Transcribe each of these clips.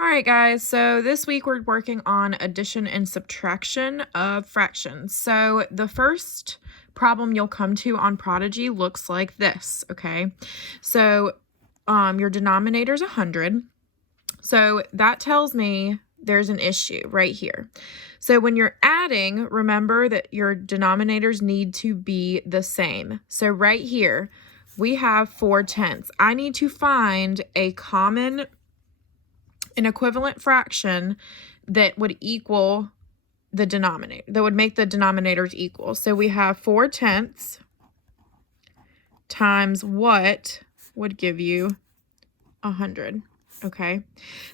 All right, guys, so this week we're working on addition and subtraction of fractions. So the first problem you'll come to on Prodigy looks like this, okay? So your denominator is 100. So that tells me there's an issue right here. So when you're adding, remember that your denominators need to be the same. So right here, we have 4/10. I need to find an equivalent fraction that would equal the denominator, that would make the denominators equal. So we have 4/10 times what would give you 100. Okay,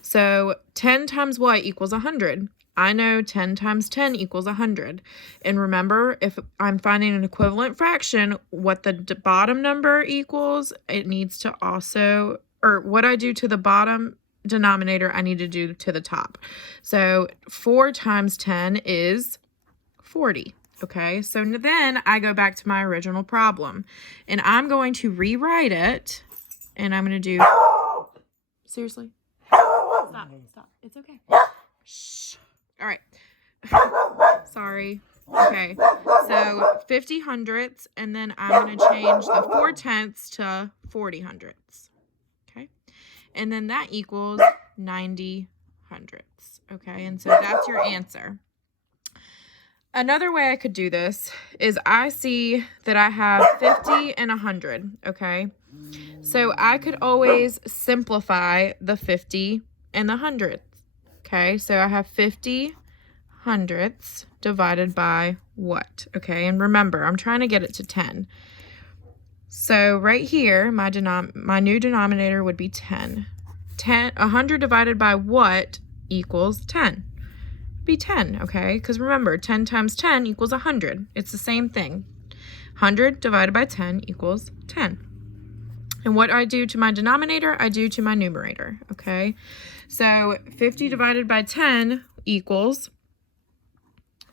so 10 times what equals 100? I know 10 times 10 equals 100. And remember, if I'm finding an equivalent fraction, what the bottom number equals, it needs to also, or what I do to the bottom denominator, I need to do to the top. So 4 times 10 is 40. Okay, so then I go back to my original problem, and I'm going to rewrite it, and I'm going to do... Seriously? Stop. It's okay. Shh. All right. Sorry. Okay. So 50 hundredths, and then I'm going to change the 4/10 to 40 hundredths. Okay. And then that equals 90 hundredths. Okay. And so that's your answer. Another way I could do this is I see that I have 50 and 100. Okay. So I could always simplify the 50 and the hundredths. Okay, so I have 50 hundredths divided by what? Okay, and remember, I'm trying to get it to 10. So right here, my new denominator would be 10. 100 divided by what equals 10? Be 10, okay? Because remember, 10 times 10 equals 100. It's the same thing. 100 divided by 10 equals 10. And what I do to my denominator, I do to my numerator, okay? So 50 divided by 10 equals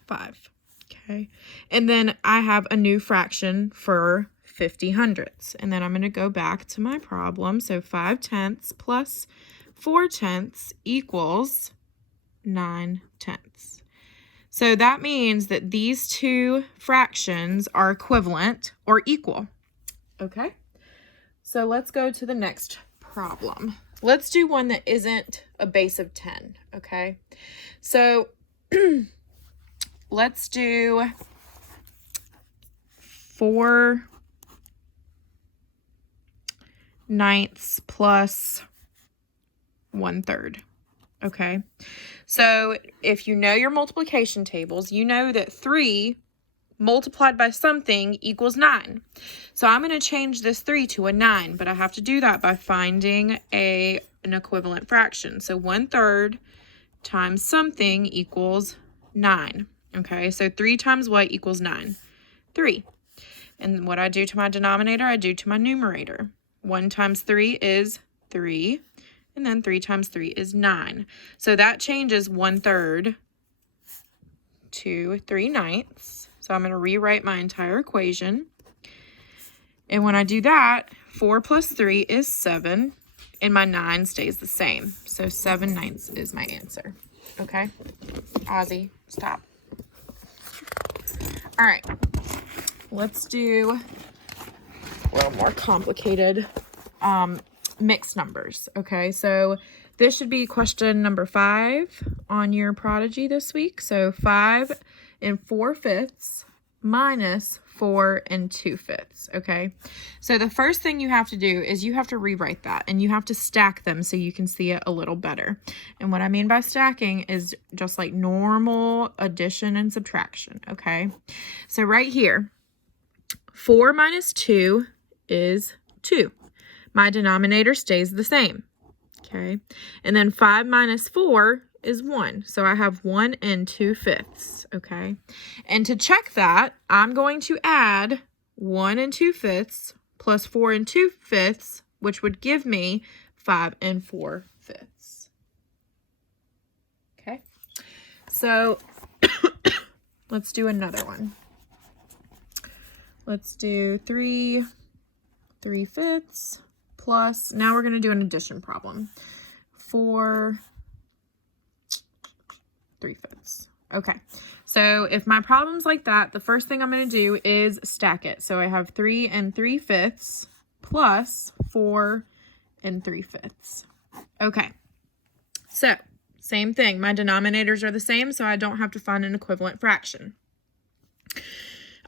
5, okay? And then I have a new fraction for 50 hundredths. And then I'm going to go back to my problem. So 5/10 plus 4/10 equals 9/10. So that means that these two fractions are equivalent or equal, okay? So let's go to the next problem. Let's do one that isn't a base of 10, okay? So let's do 4/9 plus 1/3, okay? So if you know your multiplication tables, you know that 3 multiplied by something equals 9. So I'm going to change this 3 to a 9, but I have to do that by finding an equivalent fraction. So 1/3 times something equals 9. Okay, so 3 times what equals 9? 3. And what I do to my denominator, I do to my numerator. 1 times 3 is 3, and then 3 times 3 is 9. So that changes 1/3 to 3/9. So I'm going to rewrite my entire equation. And when I do that, 4 plus 3 is 7, and my 9 stays the same. So 7/9 is my answer. Okay? Ozzy, stop. All right. Let's do a little more complicated mixed numbers. Okay, so this should be question number 5 on your Prodigy this week. So 5 4/5 minus 4 2/5. Okay, so the first thing you have to do is you have to rewrite that, and you have to stack them so you can see it a little better. And what I mean by stacking is just like normal addition and subtraction. Okay, so right here, 4 minus 2 is 2. My denominator stays the same. Okay, and then 5 minus 4 is 1. So I have 1 2/5, okay? And to check that, I'm going to add 1 2/5 plus 4 2/5, which would give me 5 4/5. Okay? So let's do another one. Let's do 3 3/5 plus, now we're going to do an addition problem. 4 3/5. Okay, so if my problem's like that, the first thing I'm going to do is stack it. So I have 3 3/5 plus 4 3/5. Okay, so same thing. My denominators are the same, so I don't have to find an equivalent fraction.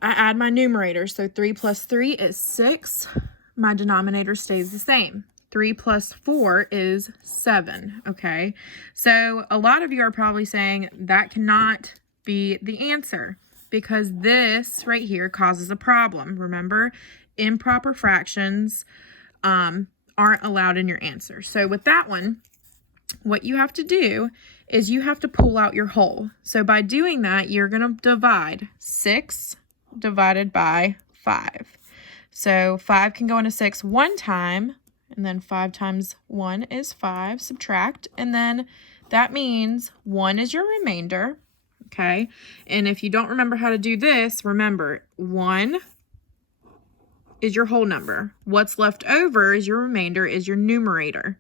I add my numerator, so 3 plus 3 is 6. My denominator stays the same. 3 plus 4 is 7, okay? So a lot of you are probably saying that cannot be the answer because this right here causes a problem. Remember, improper fractions aren't allowed in your answer. So with that one, what you have to do is you have to pull out your whole. So by doing that, you're going to divide 6 divided by 5. So 5 can go into 6 one time, and then 5 times 1 is 5, subtract, and then that means 1 is your remainder, okay? And if you don't remember how to do this, remember 1 is your whole number. What's left over is your remainder, is your numerator.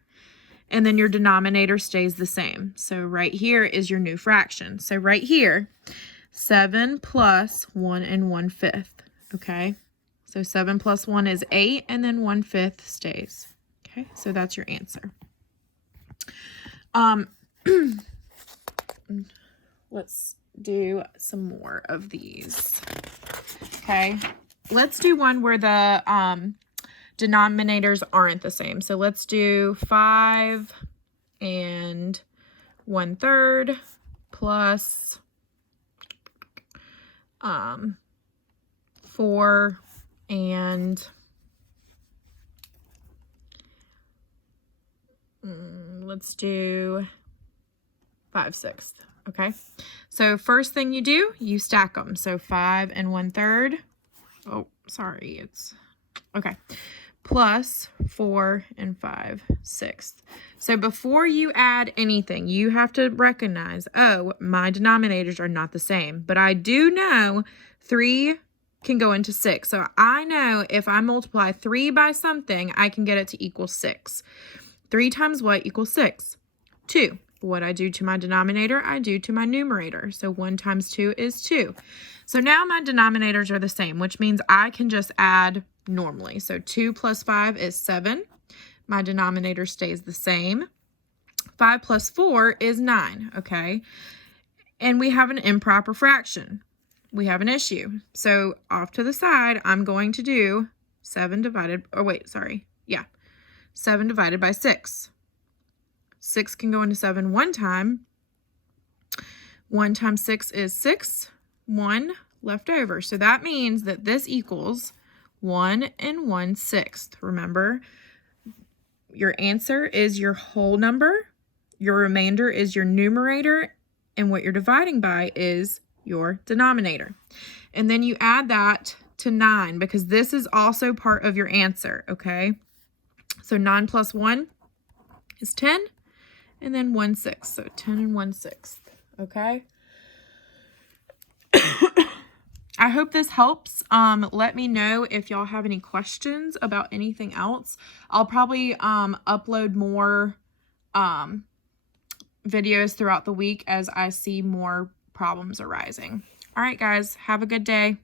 And then your denominator stays the same. So right here is your new fraction. So right here, 7 plus 1 1/5, okay? So 7 plus 1 is 8, and then 1/5 stays. Okay, so that's your answer. Let's do some more of these. Okay, let's do one where the denominators aren't the same. So let's do 5 1/3 plus 4 let's do 5/6. Okay, so first thing you do, you stack them. So 5 1/3. Oh, sorry, it's okay. Plus 4 5/6. So before you add anything, you have to recognize, oh, my denominators are not the same. But I do know 3 can go into 6. So I know if I multiply 3 by something, I can get it to equal 6. 3 times what equals 6? 2. What I do to my denominator, I do to my numerator. So 1 times 2 is 2. So now my denominators are the same, which means I can just add normally. So 2 plus 5 is 7. My denominator stays the same. 5 plus 4 is 9, okay? And we have an improper fraction. We have an issue. So off to the side, I'm going to do 7 divided by 6. 6 can go into 7 one time. 1 times 6 is 6. 1 left over. So that means that this equals 1 1/6. Remember, your answer is your whole number, your remainder is your numerator, and what you're dividing by is your denominator. And then you add that to 9 because this is also part of your answer, okay? So 9 plus 1 is 10, and then 1/6. So 10 1/6, okay? I hope this helps. Let me know if y'all have any questions about anything else. I'll probably upload more videos throughout the week as I see more problems arising. All right, guys, have a good day.